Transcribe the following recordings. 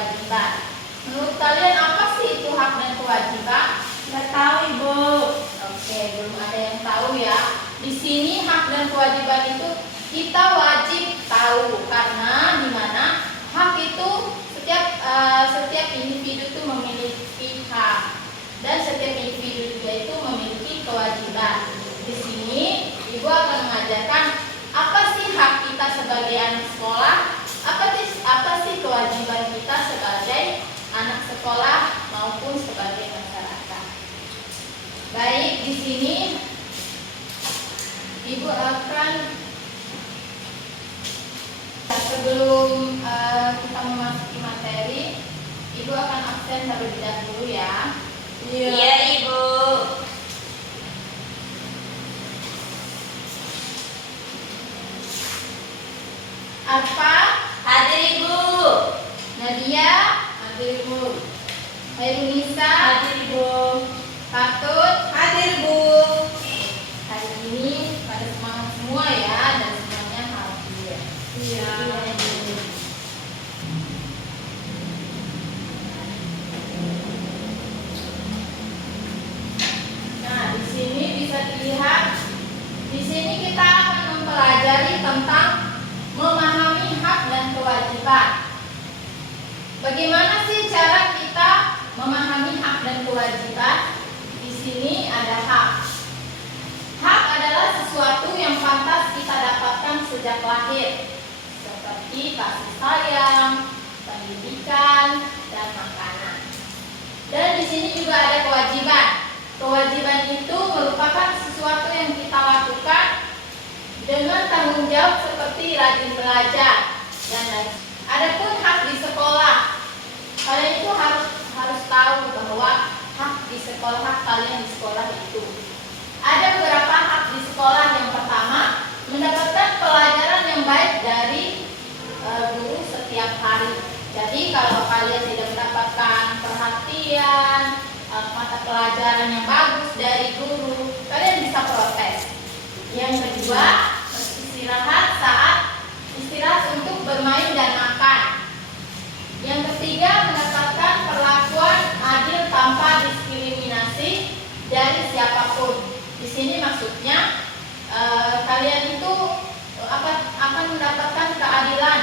kewajiban. Menurut kalian apa sih itu hak dan kewajiban? Nggak tahu, Ibu. Oke, belum ada yang tahu ya. Di sini hak dan kewajiban itu kita wajib tahu karena di mana hak itu setiap individu itu memiliki hak dan setiap individu juga itu memiliki kewajiban. Di sini Ibu akan mengajarkan apa sih hak kita sebagai anak sekolah, apa sih kewajiban kita sebagai anak sekolah maupun sebagai masyarakat. Baik, di sini Ibu akan sebelum kita memasuki materi, Ibu akan absen terlebih dahulu ya. Iya, Ibu. Arfa, Hadir, Ibu. Nadia, hadir Ibu. Hairunisa, Hadir, Ibu. Patut, Hadir, Bu. hari ini pada semangat semua ya dan semuanya hadir. Iya. Nah, di sini bisa dilihat, di sini kita akan mempelajari tentang memahami hak dan kewajiban. Bagaimana sih cara kita memahami hak dan kewajiban? Di sini ada hak. Hak adalah sesuatu yang pantas kita dapatkan sejak lahir, seperti kasih sayang, pendidikan, dan makanan. Dan di sini juga ada kewajiban. Kewajiban itu merupakan sesuatu yang kita lakukan dengan tanggung jawab seperti rajin belajar dan lain. Adapun hak di sekolah, kalian itu harus tahu bahwa hak di sekolah, hak kalian di sekolah itu ada beberapa hak di sekolah. Yang pertama, mendapatkan pelajaran yang baik dari guru setiap hari. Jadi kalau kalian tidak mendapatkan perhatian, mata pelajaran yang bagus dari guru, kalian bisa protes. Yang kedua, istirahat untuk bermain dan makan. Yang ketiga, mendapatkan perlakuan adil tanpa diskriminasi dari siapapun. Di sini maksudnya kalian itu akan mendapatkan keadilan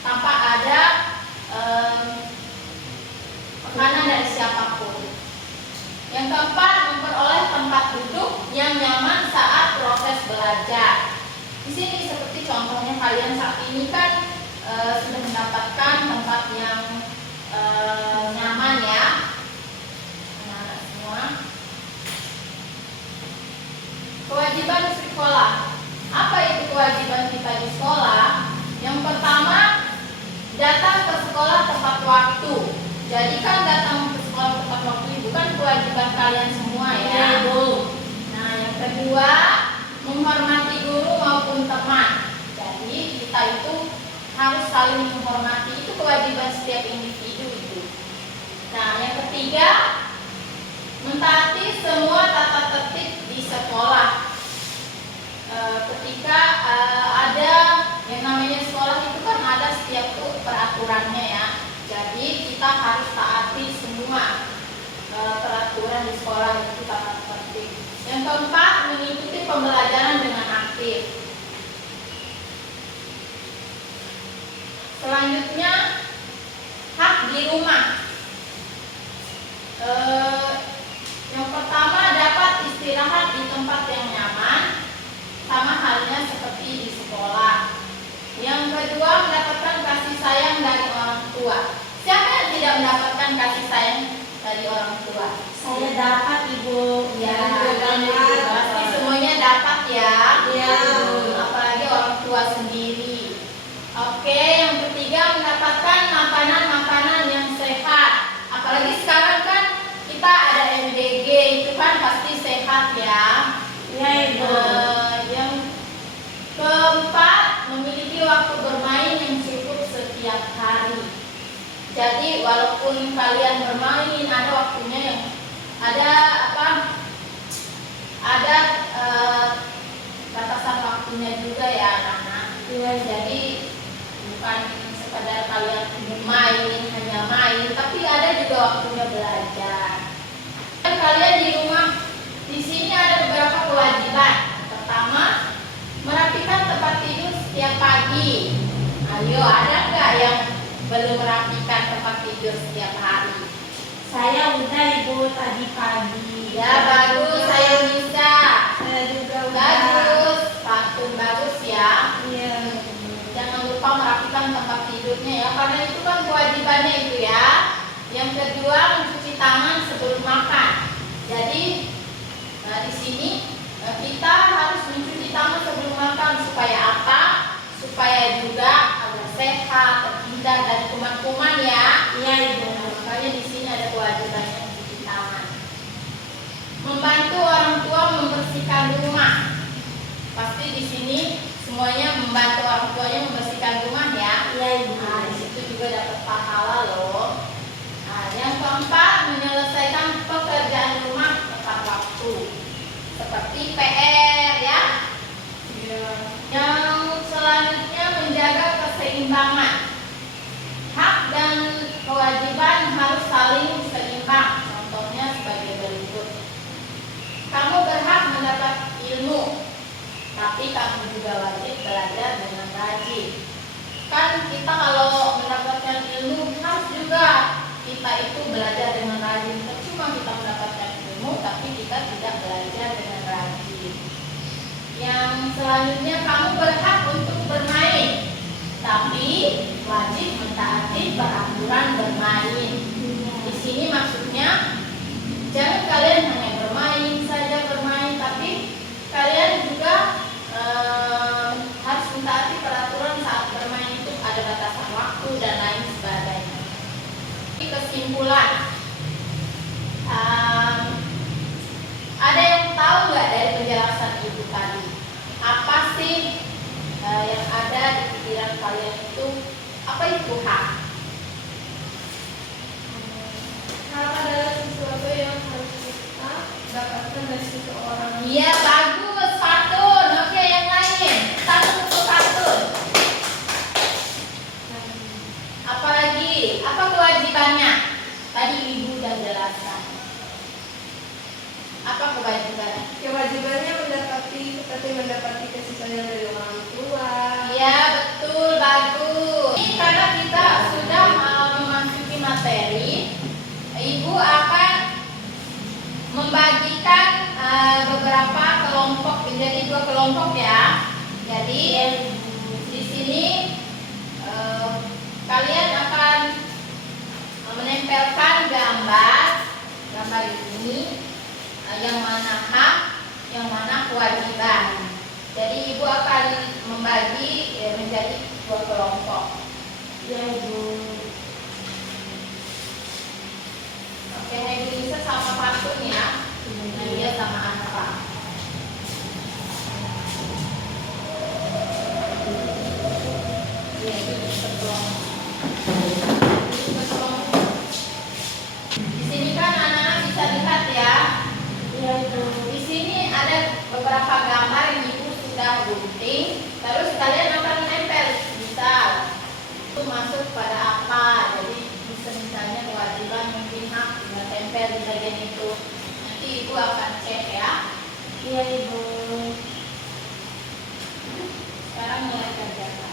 tanpa ada tekanan dari siapapun. Yang keempat, memperoleh tempat duduk yang nyaman saat proses belajar. Di sini seperti contohnya kalian saat ini kan sudah mendapatkan tempat yang nyaman ya, nah, semua. Kewajiban di sekolah. Apa itu kewajiban kita di sekolah? Yang pertama, datang ke sekolah tepat waktu. Jadi kan datang ke sekolah tepat waktu itu kan kewajiban kalian semua ya. Iya, Bu. Nah, yang kedua, menghormati guru maupun teman. Jadi kita itu harus saling menghormati, itu kewajiban setiap individu itu. Nah, yang ketiga, mentaati semua tata tertib di sekolah. Ketika ada yang namanya sekolah itu kan ada setiap peraturannya ya. Jadi kita harus taati semua peraturan di sekolah itu tata tertib. Yang keempat, mengikuti pembelajaran dengan aktif. Selanjutnya, hak di rumah. Yang pertama, dapat istirahat di tempat yang nyaman, sama halnya seperti di sekolah. Yang kedua, mendapatkan kasih sayang dari orang tua. Siapa yang tidak mendapatkan kasih sayang dari orang tua? Saya dapat, Ibu. Ya, dapat. pasti semuanya dapat ya. Iya. Apalagi orang tua sendiri. Oke, yang ketiga, mendapatkan makanan-makanan yang sehat. Apalagi sekarang kan kita ada MBG, itu kan pasti sehat ya. Iya, Ibu. Yang keempat, memiliki waktu bermain yang cukup setiap hari. Jadi walaupun kalian bermain, ada waktunya yang ada batasan waktunya juga ya anak-anak. Iya. Jadi bukan sekadar kalian bermain hanya main. juga waktunya belajar. Dan kalian di rumah, di sini ada beberapa kewajiban. Pertama, merapikan tempat tidur setiap pagi. Ayo, ada nggak yang belum merapikan tempat tidur setiap hari? Saya udah Ibu tadi pagi. Ya, bagus, saya bisa. Saya juga udah. Bagus, pantun bagus ya. Iya. Jangan lupa merapikan tempat tidurnya ya, karena itu kan kewajibannya itu ya. Yang kedua, mencuci tangan sebelum makan. Jadi, di sini kita harus mencuci tangan sebelum makan supaya apa? Supaya juga agar sehat, terhindar dari kuman-kuman ya. Iya Ibu. Makanya di sini ada kewajibannya mencuci tangan. Membantu orang tua membersihkan rumah. Pasti di sini semuanya membantu orang tuanya membersihkan rumah ya. Iya Ibu. Nah, di situ juga dapat pahala loh. Nah, yang keempat, menyelesaikan pekerjaan rumah tepat waktu. Seperti PR ya. Iya. Yang selanjutnya, menjaga keseimbangan. Hak dan kewajiban harus saling seimbang. Contohnya sebagai berikut. Kamu berhak mendapat ilmu, tapi kamu juga wajib belajar dengan rajin. Kan kita kalau mendapatkan ilmu harus juga kita itu belajar dengan rajin. Percuma kita mendapatkan ilmu tapi kita tidak belajar dengan rajin. Yang selanjutnya, kamu berhak untuk bermain, tapi wajib mentaati peraturan bermain. Di sini maksudnya jangan kalian hanya bermain saja bermain, tapi kalian juga harus mentaati peraturan saat bermain itu, ada batasan waktu dan lain sebagainya. Ini kesimpulan, ada yang tahu nggak dari penjelasan ibu tadi? Apa sih yang ada di pikiran kalian itu? Apa itu hak? Hak adalah sesuatu yang harus kita dapatkan dari seseorang. Iya, bagus, Fatun. Oke, yang lain. Satu untuk Fatun. Apalagi, apa kewajibannya? Tadi ibu udah jelaskan. Apa kewajibannya? Kewajibannya seperti mendapati kasih sayang dari orang tua. Iya, betul, bagus. Ini karena kita sudah memasuki materi, ibu akan membagikan beberapa kelompok menjadi 2 kelompok ya. Jadi di sini kalian akan menempelkan gambar ini, yang mana hak, yang mana kewajiban. Jadi ibu akan membagi menjadi 2 kelompok. Ya Ibu. Oke, Heblisa sama Fatun ya. Dia sama Anfa. Di sini kan anak-anak bisa lihat ya. Iya Ibu. Di sini ada beberapa gambar yang ibu sudah gunting. Terus kalian akan menempel. Misal itu masuk pada apa? Jadi misalnya kewajiban mungkin hak tinggal tempel di bagian itu. Nanti ibu akan cek ya. Iya Ibu. Sekarang mulai kerjakan.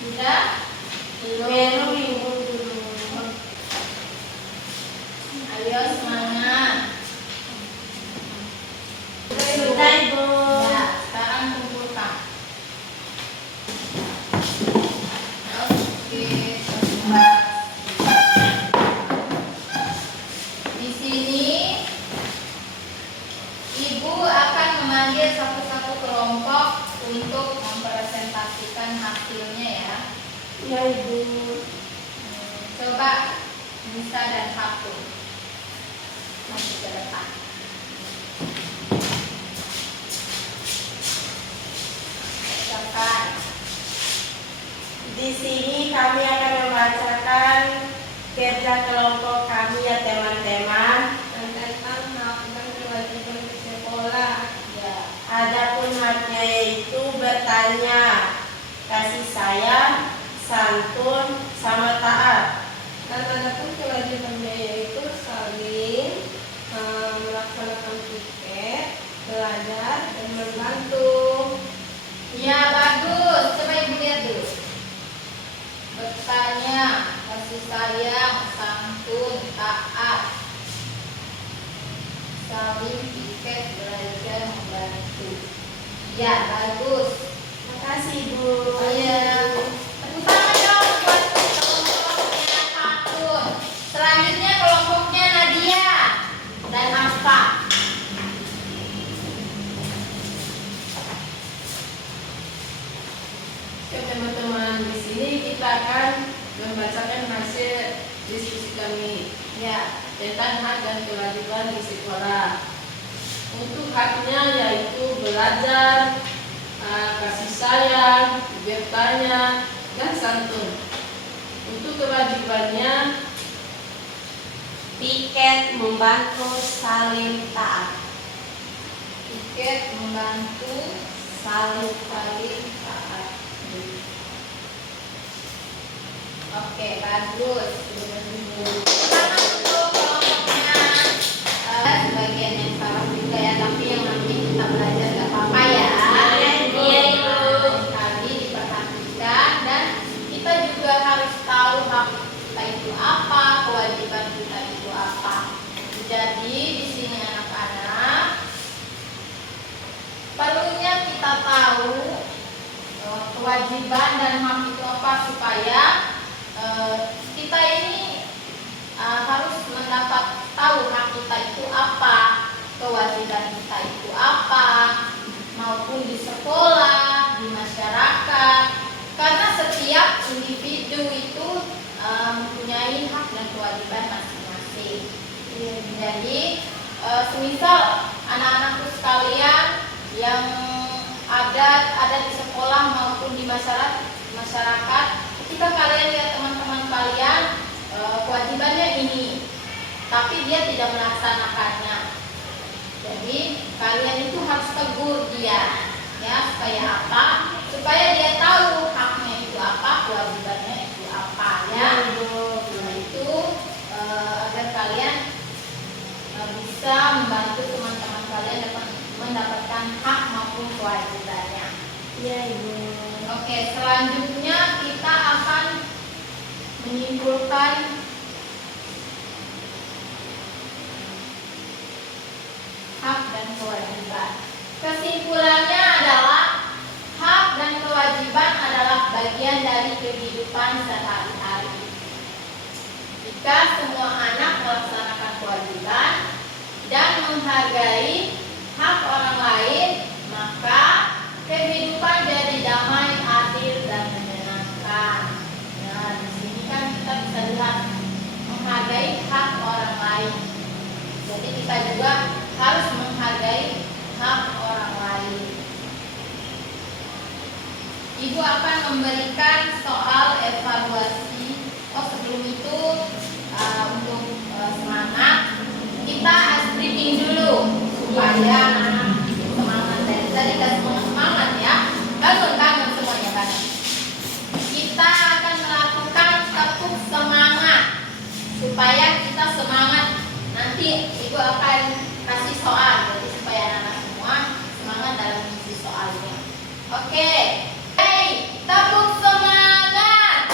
Sudah? Belum Belum. Ibu dulu. Ayo semangat. sini Ibu akan memanggil satu-satu kelompok untuk mempresentasikan hasilnya ya. Ya, Ibu. Coba Nisa dan Fatul maju ke depan. Silakan. Di sini kami akan membacakan kerja kelompok kami ya teman-teman. Tentang hak dan kewajiban di sekolah. Ya. Adapun haknya yaitu bertanya, kasih sayang, santun, sama taat. Dan adapun kewajibannya yaitu saling melaksanakan piket, belajar, dan membantu. Ya bagus. Coba Ibu lihat dulu. Bertanya, kasih sayang, santun, taat, saling piket, belajar, membantu. Ya bagus. Makasih Ibu. Oh ya. Tepuk tangan dong buat kelompoknya Fatul. Selanjutnya kelompoknya Nadia dan Afa. Oke teman-teman, di sini kita akan membacakan hasil diskusi kami Ya. tentang hak dan kewajiban di sekolah. Untuk haknya yaitu belajar, kasih sayang, bertanya, dan santun. Untuk kewajibannya Piket, membantu, saling taat. Piket, membantu, saling taat. Oke, bagus. Karena untuk kelompoknya sebagian yang salah juga ya, tapi yang nanti kita belajar gak apa-apa ya. Iya, Ibu. Sekali diperhatikan dan kita juga harus tahu hak kita itu apa, kewajiban kita itu apa. Jadi di sini anak-anak perlunya kita tahu kewajiban dan hak itu apa supaya kita ini harus mendapat tahu hak kita itu apa, kewajiban kita itu apa, maupun di sekolah, di masyarakat. Karena setiap individu itu mempunyai hak dan kewajiban masing-masing. Jadi semisal anak-anakku sekalian yang ada di sekolah maupun di masyarakat, ketika kalian lihat teman-teman kalian kewajibannya ini, tapi dia tidak melaksanakannya, jadi kalian itu harus tegur dia, ya supaya apa? Supaya dia tahu haknya itu apa, kewajibannya itu apa, ya. Nah, itu agar kalian bisa membantu teman-teman kalian dapat mendapatkan hak maupun kewajibannya. Iya Ibu. Oke, selanjutnya kita akan menyimpulkan hak dan kewajiban. Kesimpulannya adalah hak dan kewajiban adalah bagian dari kehidupan sehari-hari. Jika semua anak melaksanakan kewajiban dan menghargai hak orang lain, maka kehidupan jadi damai, adil, dan menyenangkan. Nah, di sini kan kita bisa lihat menghargai hak orang lain. Jadi kita juga harus menghargai hak orang lain. Ibu akan memberikan soal evaluasi. Oh, sebelum itu untuk semangat, kita ice breathing dulu supaya anak semangat. Dari tadi kita semangat ya. Bangun semuanya bangun. Kita akan melakukan tepuk semangat supaya kita semangat. Nanti Ibu akan kasih soal, jadi supaya anak-anak semua semangat dalam mengisi soalnya. Oke. Hey, tepuk semangat.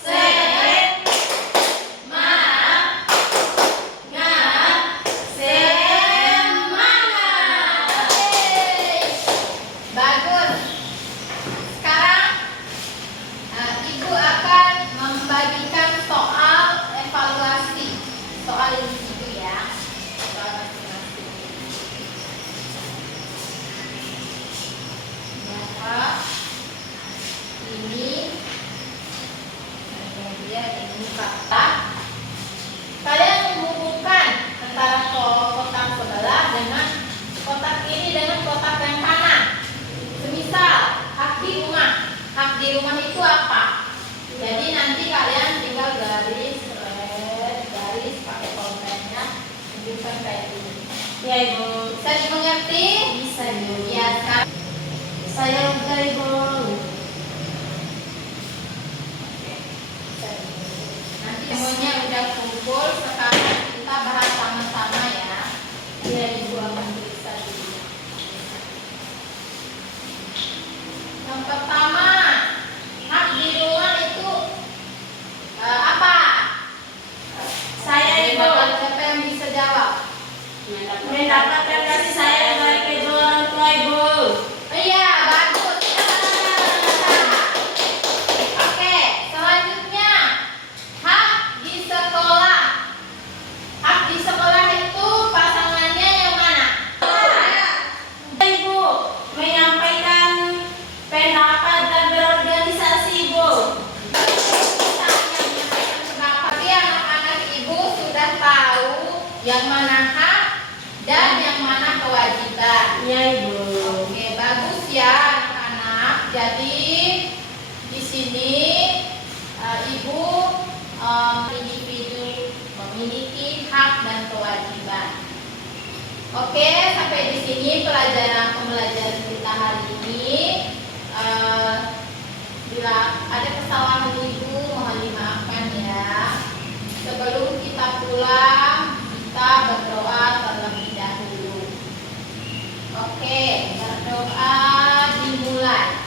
Semangat. Semangat. Hey. Bagus. Sekarang Ibu akan membagikan soal evaluasi. Soal yang di situ ya. di rumah itu apa? Jadi nanti kalian tinggal garis pakai pulpennya, tunjukkan kayak gini. Ya Ibu. Bisa dimengerti? Bisa Ibu. Ya, sekarang Saya udah Ibu. nanti semuanya udah kumpul. Sekarang kita bahas sama-sama ya. Ya Ibu. Akan tulisan dulu. Yang pertama, hak di rumah itu apa? Saya Ibu. Siapa yang bisa jawab? Mendapatkan kasih sayang dari kedua orang tua Ibu. Oh iya, bagus. Oke, selanjutnya hak di sekolah. Hak di sekolah itu pasangannya yang mana? Ibu menyampaikan pendapat dan berorganisasi Ibu. Tapi anak-anak ibu sudah tahu yang mana hak dan yang mana kewajiban. Ya Ibu. Oke, bagus ya anak-anak. Jadi di sini ibu individu memiliki hak dan kewajiban. Oke, sampai di sini pembelajaran kita hari ini. Bila ada kesalahan ibu mohon dimaafkan ya. Sebelum kita pulang, kita berdoa terlebih dahulu. Oke, berdoa dimulai.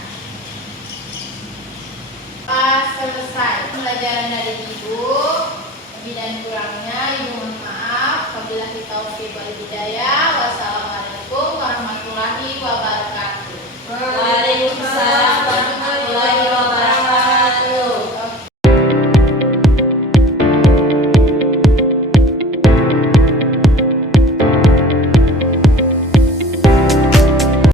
Selesai pembelajaran dari ibu. Lebih dan kurangnya ibu mohon maaf. Apabila kita wal hidayah.